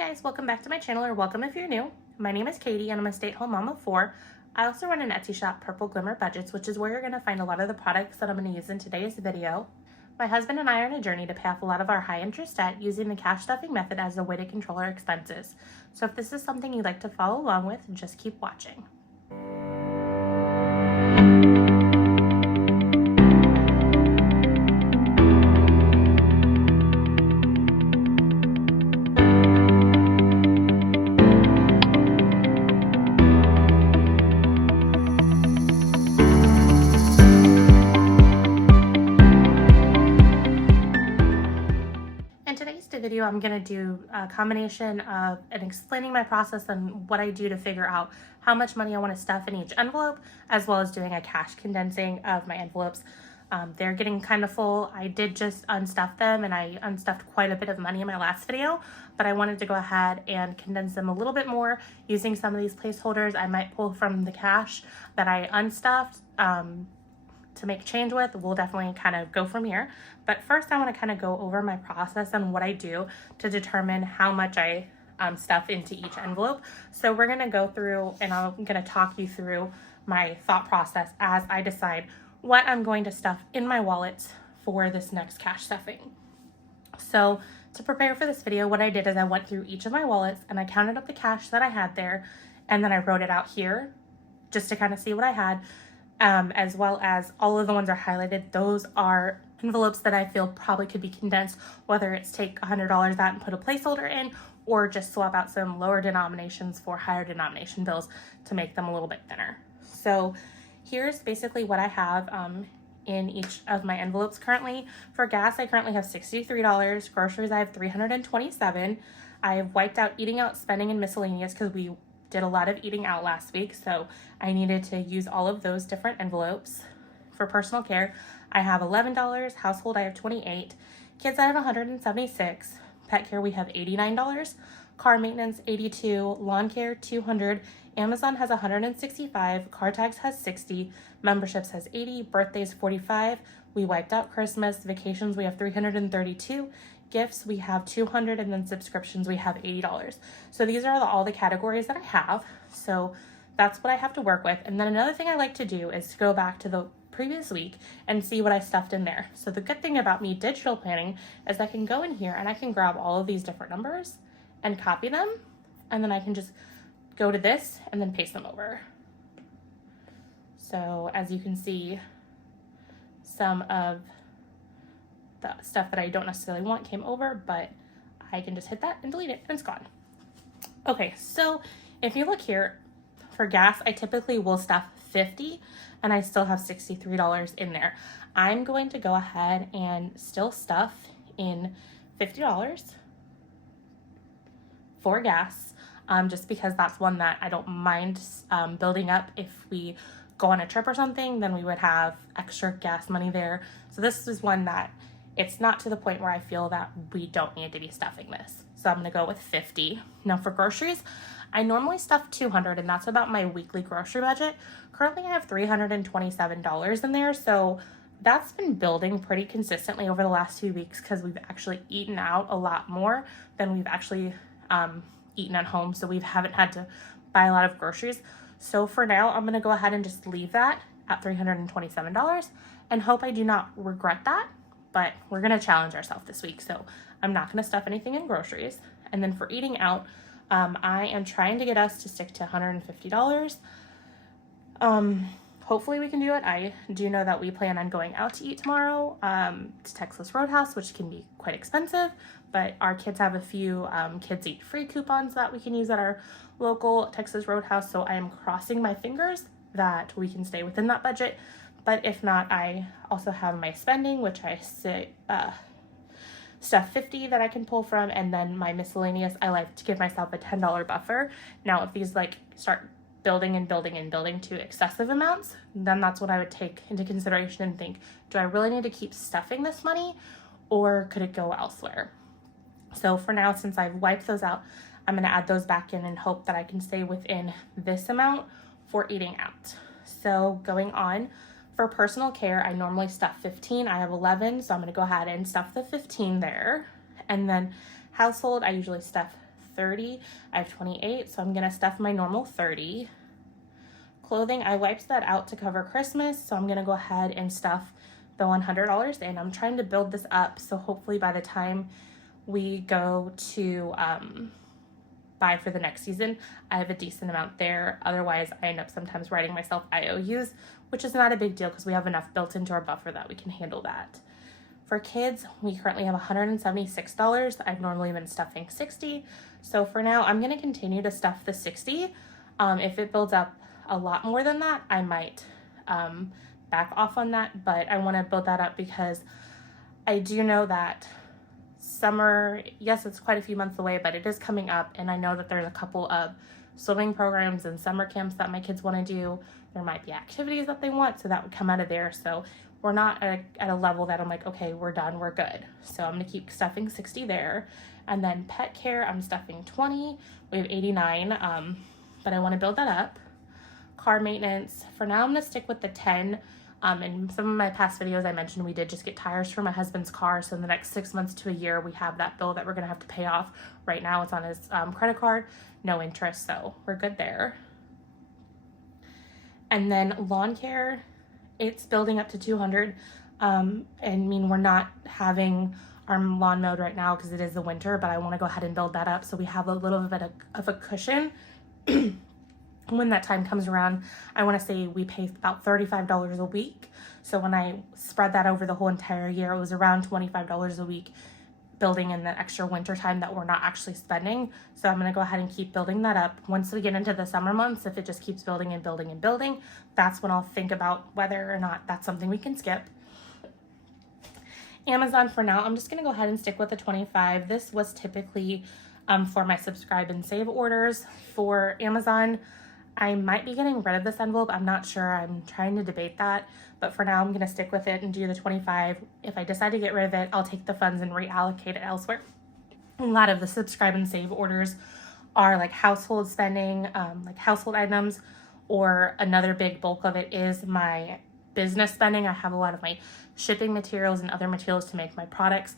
guys, welcome back to my channel, or welcome if you're new. My name is Katie and I'm a stay-at-home mom of 4. I also run an Etsy shop, Purple Glimmer Budgets, which is where you're going to find a lot of the products that I'm going to use in today's video. My husband and I are on a journey to pay off a lot of our high interest debt using the cash stuffing method as a way to control our expenses. So if this is something you'd like to follow along with, just keep watching. In today's video, I'm going to do a combination of explaining my process and what I do to figure out how much money I want to stuff in each envelope, as well as doing a cash condensing of my envelopes. They're getting kind of full. I did just unstuff them, and I unstuffed quite a bit of money in my last video, but I wanted to go ahead and condense them a little bit more using some of these placeholders I might pull from the cash that I unstuffed to make change with. We'll definitely kind of go from here. But first I want to kind of go over my process and what I do to determine how much I stuff into each envelope. So we're going to go through and I'm going to talk you through my thought process as I decide what I'm going to stuff in my wallets for this next cash stuffing. So to prepare for this video, what I did is I went through each of my wallets and I counted up the cash that I had there, and then I wrote it out here just to kind of see what I had. As well as all of the ones are highlighted. Those are envelopes that I feel probably could be condensed, whether it's take $100 out and put a placeholder in, or just swap out some lower denominations for higher denomination bills to make them a little bit thinner. So here's basically what I have in each of my envelopes currently. For gas, I currently have $63. Groceries, I have $327. I have wiped out eating out, spending, and miscellaneous because we did a lot of eating out last week, so I needed to use all of those different envelopes. For personal care, I have $11. Household, I have $28. Kids, I have $176. Pet care, we have $89. Car maintenance, $82. Lawn care, $200. Amazon has $165. Car tags has $60. Memberships has $80. Birthdays, $45. We wiped out Christmas. Vacations, we have $332. Gifts, we have $200, and then subscriptions, we have $80. So these are all the categories that I have. So that's what I have to work with. And then another thing I like to do is to go back to the previous week and see what I stuffed in there. So the good thing about me digital planning is I can go in here and I can grab all of these different numbers and copy them, and then I can just go to this and then paste them over. So as you can see, some of the stuff that I don't necessarily want came over, but I can just hit that and delete it and it's gone. Okay, so if you look here, for gas, I typically will stuff $50 and I still have $63 in there. I'm going to go ahead and still stuff in $50 for gas, just because that's one that I don't mind building up. If we go on a trip or something, then we would have extra gas money there. So this is one that it's not to the point where I feel that we don't need to be stuffing this. So I'm going to go with 50. Now for groceries, I normally stuff $200, and that's about my weekly grocery budget. Currently I have $327 in there. So that's been building pretty consistently over the last few weeks because we've actually eaten out a lot more than we've actually eaten at home. So we haven't had to buy a lot of groceries. So for now, I'm going to go ahead and just leave that at $327 and hope I do not regret that. But we're going to challenge ourselves this week, so I'm not going to stuff anything in groceries. And then for eating out, I am trying to get us to stick to $150. Hopefully we can do it. I do know that we plan on going out to eat tomorrow to Texas Roadhouse, which can be quite expensive, but our kids have a few kids eat free coupons that we can use at our local Texas Roadhouse, so I am crossing my fingers that we can stay within that budget. But if not, I also have my spending, which I say stuff $50 that I can pull from, and then my miscellaneous, I like to give myself a $10 buffer. Now, if these like start building and building and building to excessive amounts, then that's what I would take into consideration and think, do I really need to keep stuffing this money, or could it go elsewhere? So for now, since I've wiped those out, I'm going to add those back in and hope that I can stay within this amount for eating out. So going on, for personal care, I normally stuff 15. I have 11, so I'm going to go ahead and stuff the 15 there. And then household, I usually stuff 30. I have 28, so I'm gonna stuff my normal 30. Clothing, I wiped that out to cover Christmas, so I'm gonna go ahead and stuff the $100 in. I'm trying to build this up, so hopefully by the time we go to buy for the next season, I have a decent amount there. Otherwise, I end up sometimes writing myself IOUs, which is not a big deal because we have enough built into our buffer that we can handle that. For kids, we currently have $176. I've normally been stuffing 60. So for now, I'm gonna continue to stuff the 60. If it builds up a lot more than that, I might back off on that, but I wanna build that up because I do know that summer, yes, it's quite a few months away, but it is coming up, and I know that there's a couple of swimming programs and summer camps that my kids want to do. There might be activities that they want, so that would come out of there. So we're not at a level that I'm like, okay, we're done, we're good. So I'm gonna keep stuffing 60 there. And then pet care, I'm stuffing 20. We have 89, but I want to build that up. Car maintenance, for now I'm gonna stick with the 10. In some of my past videos, I mentioned we did just get tires for my husband's car. So in the next 6 months to a year, we have that bill that we're gonna have to pay off. Right now it's on his credit card, no interest, so we're good there. And then lawn care, it's building up to 200. I mean, we're not having our lawn mowed right now because it is the winter, but I wanna go ahead and build that up so we have a little bit of a cushion. When that time comes around, I want to say we pay about $35 a week. So when I spread that over the whole entire year, it was around $25 a week, building in the extra winter time that we're not actually spending. So I'm going to go ahead and keep building that up. Once we get into the summer months, if it just keeps building and building and building, that's when I'll think about whether or not that's something we can skip. Amazon, for now, I'm just going to go ahead and stick with the 25. This was typically for my subscribe and save orders for Amazon. I might be getting rid of this envelope. I'm not sure. I'm trying to debate that. But for now, I'm going to stick with it and do the 25. If I decide to get rid of it, I'll take the funds and reallocate it elsewhere. A lot of the subscribe and save orders are like household spending, like household items, or another big bulk of it is my business spending. I have a lot of my shipping materials and other materials to make my products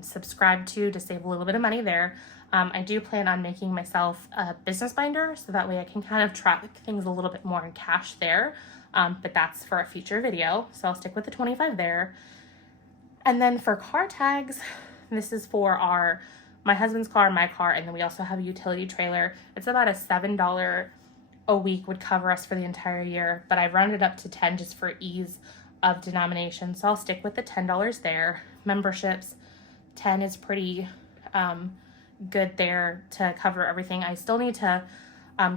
subscribed to save a little bit of money there. I do plan on making myself a business binder so that way I can kind of track things a little bit more in cash there, but that's for a future video. So I'll stick with the 25 there. And then for car tags, this is for my husband's car, my car, and then we also have a utility trailer. It's about a $7 a week would cover us for the entire year, but I've rounded up to 10 just for ease of denomination. So I'll stick with the $10 there. Memberships, 10 is pretty good there to cover everything. I still need to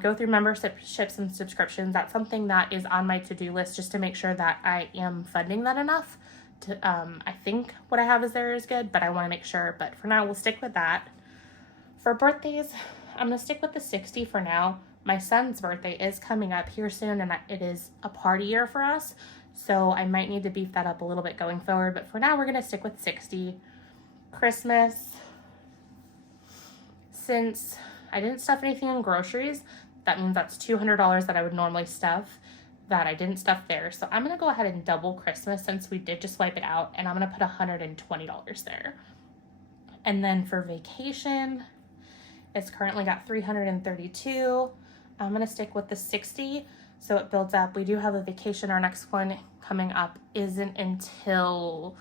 go through memberships and subscriptions. That's something that is on my to-do list just to make sure that I am funding that enough. I think what I have is good, but I want to make sure. But for now, we'll stick with that. For birthdays, I'm going to stick with the 60 for now. My son's birthday is coming up here soon, and it is a party year for us. So I might need to beef that up a little bit going forward. But for now, we're going to stick with 60. Christmas, since I didn't stuff anything in groceries, that means that's $200 that I would normally stuff that I didn't stuff there. So I'm going to go ahead and double Christmas since we did just wipe it out, and I'm going to put $120 there. And then for vacation, it's currently got $332. I'm going to stick with the 60 so it builds up. We do have a vacation. Our next one coming up isn't until,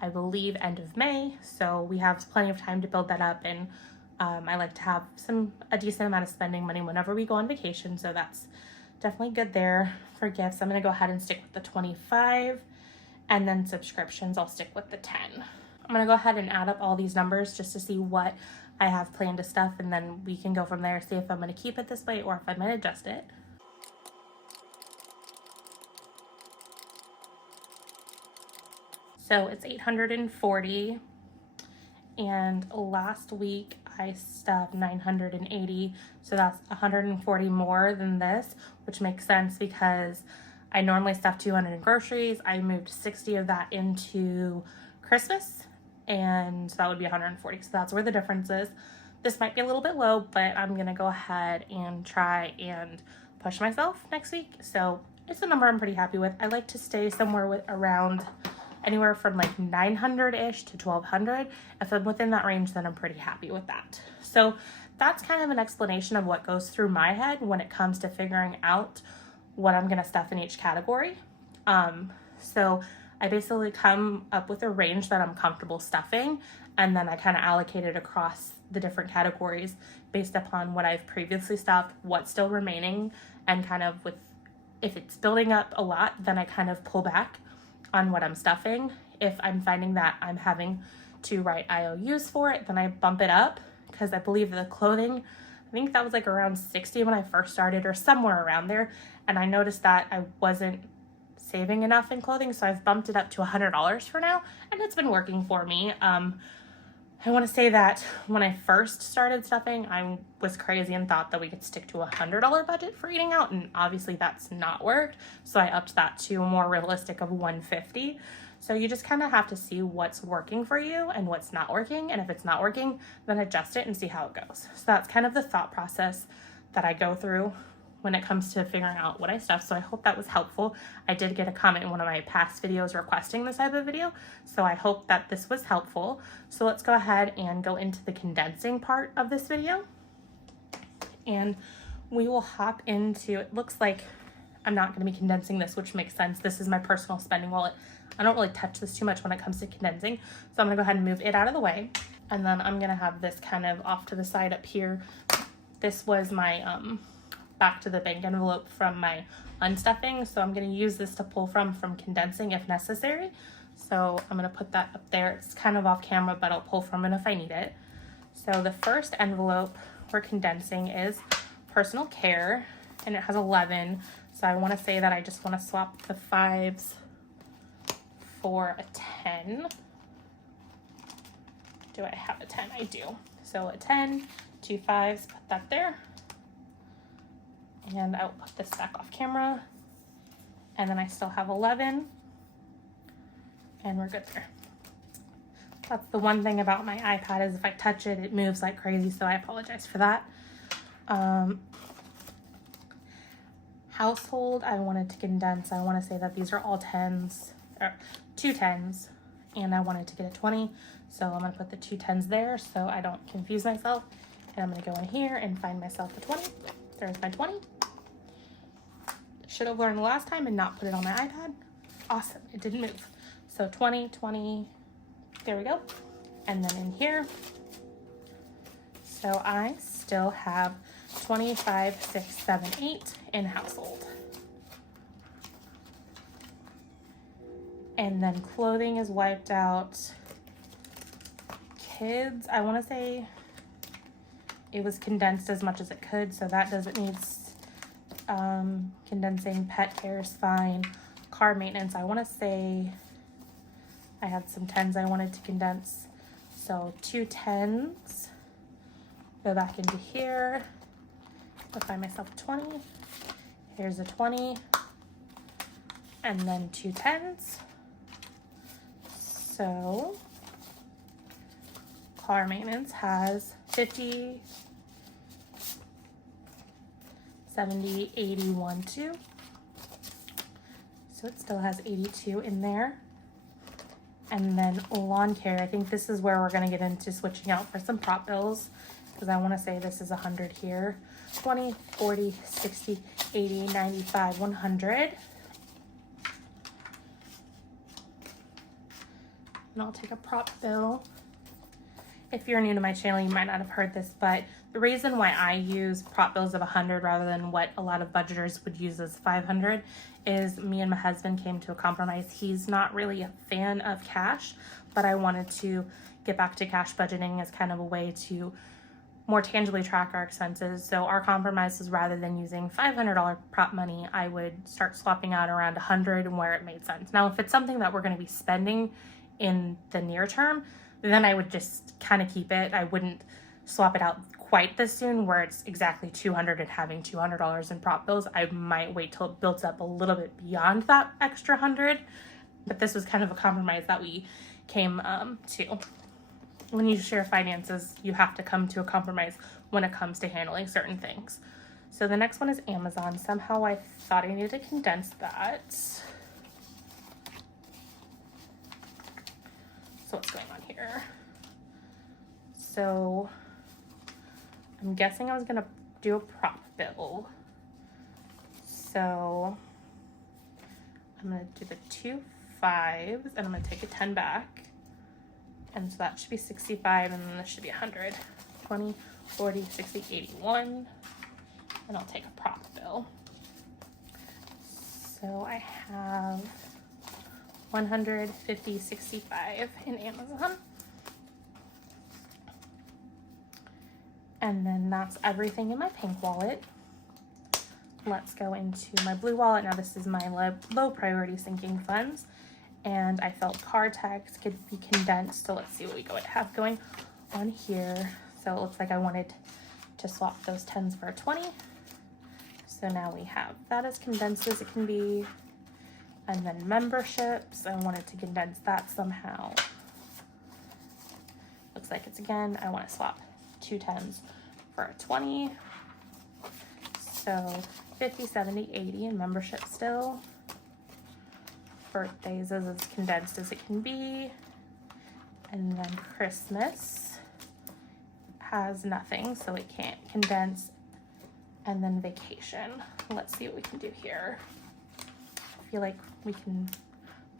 I believe, end of May. So we have plenty of time to build that up, and I like to have a decent amount of spending money whenever we go on vacation, so that's definitely good there. For gifts, I'm going to go ahead and stick with the 25, and then subscriptions, I'll stick with the 10. I'm going to go ahead and add up all these numbers just to see what I have planned to stuff, and then we can go from there, see if I'm going to keep it this way or if I might adjust it. So it's 840, and last week I stuffed 980, so that's 140 more than this, which makes sense because I normally stuff 200 in groceries. I moved 60 of that into Christmas, and that would be 140, so that's where the difference is. This might be a little bit low, but I'm gonna go ahead and try and push myself next week. So it's a number I'm pretty happy with. I like to stay somewhere around anywhere from like 900-ish to 1200. If I'm within that range, then I'm pretty happy with that. So that's kind of an explanation of what goes through my head when it comes to figuring out what I'm gonna stuff in each category. So I basically come up with a range that I'm comfortable stuffing, and then I kind of allocate it across the different categories based upon what I've previously stuffed, what's still remaining, and kind of with, if it's building up a lot, then I kind of pull back on what I'm stuffing. If I'm finding that I'm having to write IOUs for it, then I bump it up, because I believe the clothing, I think that was like around 60 when I first started, or somewhere around there, and I noticed that I wasn't saving enough in clothing, so I've bumped it up to $100 for now, and it's been working for me. I want to say that when I first started stuffing, I was crazy and thought that we could stick to a $100 budget for eating out, and obviously that's not worked, so I upped that to a more realistic of $150. So you just kind of have to see what's working for you and what's not working, and if it's not working, then adjust it and see how it goes. So that's kind of the thought process that I go through when it comes to figuring out what I stuff. So I hope that was helpful. I did get a comment in one of my past videos requesting this type of video, so I hope that this was helpful. So let's go ahead and go into the condensing part of this video, and we will hop into, it looks like I'm not going to be condensing this, which makes sense. This is my personal spending wallet. I don't really touch this too much when it comes to condensing, so I'm going to go ahead and move it out of the way, and then I'm going to have this kind of off to the side up here. This was my back to the bank envelope from my unstuffing, so I'm going to use this to pull from condensing if necessary. So I'm going to put that up there. It's kind of off camera, but I'll pull from it if I need it. So the first envelope for condensing is personal care, and it has 11. So I want to say that I just want to swap the 5s for a 10. Do I have a 10? I do. So a 10, 2 5s, put that there. And I'll put this back off camera. And then I still have 11. And we're good there. That's the one thing about my iPad, is if I touch it, it moves like crazy, so I apologize for that. Household, I wanted to condense. I want to say that these are all 10s, or 2 10s, and I wanted to get a 20. So I'm going to put the 2 10s there so I don't confuse myself. And I'm going to go in here and find myself a 20. There's my 20. Should have learned last time and not put it on my iPad. Awesome, it didn't move. So 20, 20, there we go. And then in here, so I still have 25, 6, 7, 8 in household. And then clothing is wiped out. Kids, I want to say it was condensed as much as it could, so that doesn't need condensing. Pet care is fine. Car maintenance, I want to say I had some 10s I wanted to condense. So 2 10s. Go back into here. I'll find myself a 20. Here's a 20. And then 2 10s. So car maintenance has 50, 70, 81, 2. So it still has 82 in there. And then lawn care, I think this is where we're going to get into switching out for some prop bills, because I want to say this is 100 here. 20, 40, 60, 80, 95, 100. And I'll take a prop bill. If you're new to my channel, you might not have heard this, but the reason why I use prop bills of 100 rather than what a lot of budgeters would use as 500 is me and my husband came to a compromise. He's not really a fan of cash, but I wanted to get back to cash budgeting as kind of a way to more tangibly track our expenses. So our compromise is, rather than using $500 prop money, I would start swapping out around 100 where it made sense. Now, if it's something that we're going to be spending in the near term, then I would just kind of keep it. I wouldn't swap it out quite this soon where it's exactly 200 and having $200 in prop bills. I might wait till it builds up a little bit beyond that extra 100. But this was kind of a compromise that we came to. When you share finances, you have to come to a compromise when it comes to handling certain things. So the next one is Amazon. Somehow I thought I needed to condense that. So what's going on here? So I'm guessing I was gonna do a prop bill. So I'm gonna do the 2 5s and I'm gonna take a 10 back. And so that should be 65 and then this should be 100. 20, 40, 60, 81. And I'll take a prop bill. So I have 150, 65 in Amazon. And then that's everything in my pink wallet. Let's go into my blue wallet. Now this is my low priority sinking funds. And I felt card tax could be condensed. So let's see what we have going on here. So it looks like I wanted to swap those 10s for a 20. So now we have that as condensed as it can be. And then memberships, I wanted to condense that somehow. Looks like it's again, I want to swap 2 10s for a 20. So 50, 70, 80 in membership still. Birthdays is as condensed as it can be. And then Christmas has nothing, so it can't condense. And then vacation. Let's see what we can do here. I feel like we can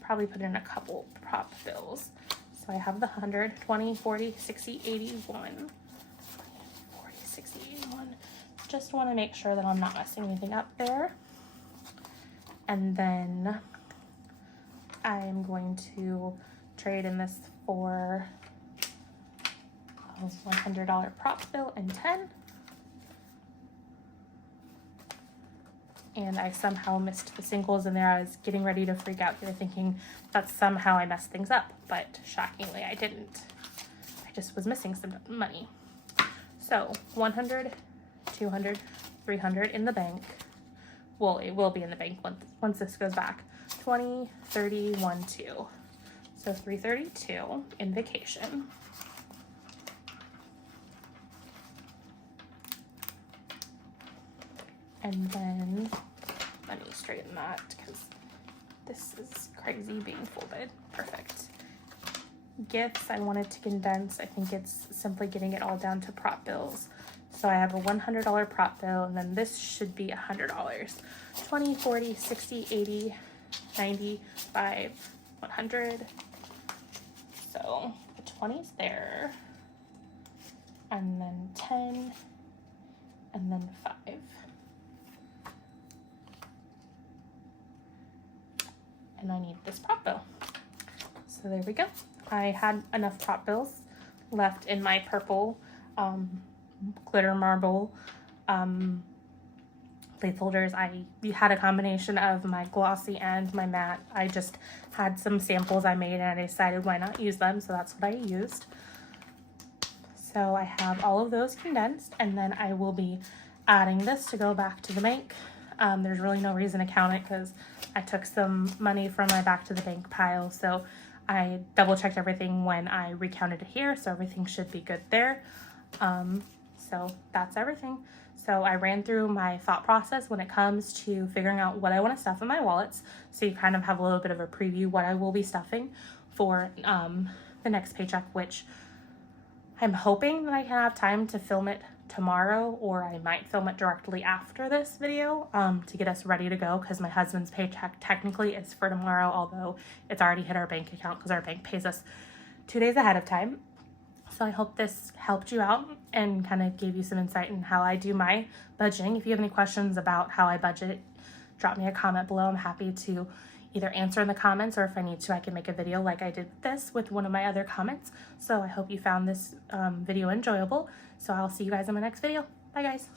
probably put in a couple prop bills. So I have the 100, 20, 40, 60, 81. 20, 40, 60, 81. Just want to make sure that I'm not messing anything up there. And then I'm going to trade in this for a $100 prop bill and 10. And I somehow missed the singles in there. I was getting ready to freak out here thinking that somehow I messed things up, but shockingly I didn't. I just was missing some money. So 100, 200, 300 in the bank. Well, it will be in the bank once this goes back. 20, 30, 1, 2. So 332 in vacation. And then let me straighten that because this is crazy being folded. Perfect. Gifts, I wanted to condense. I think it's simply getting it all down to prop bills. So I have a $100 prop bill, and then this should be $100. 20, 40, 60, 80, 95, 100. So the 20's there. And then 10, and then 5. And I need this prop bill. So there we go. I had enough prop bills left in my purple glitter marble placeholders. I had a combination of my glossy and my matte. I just had some samples I made and I decided why not use them, so that's what I used. So I have all of those condensed, and then I will be adding this to go back to the bank. There's really no reason to count it because I took some money from my back to the bank pile, so I double checked everything when I recounted it here, so everything should be good there. So that's everything. So I ran through my thought process when it comes to figuring out what I want to stuff in my wallets, so you kind of have a little bit of a preview what I will be stuffing for the next paycheck, which I'm hoping that I can have time to film it tomorrow, or I might film it directly after this video to get us ready to go, because my husband's paycheck technically is for tomorrow, although it's already hit our bank account because our bank pays us 2 days ahead of time. So I hope this helped you out and kind of gave you some insight in how I do my budgeting. If you have any questions about how I budget, drop me a comment below. I'm happy to either answer in the comments, or if I need to, I can make a video like I did this with one of my other comments. So I hope you found this video enjoyable. So I'll see you guys in my next video. Bye guys.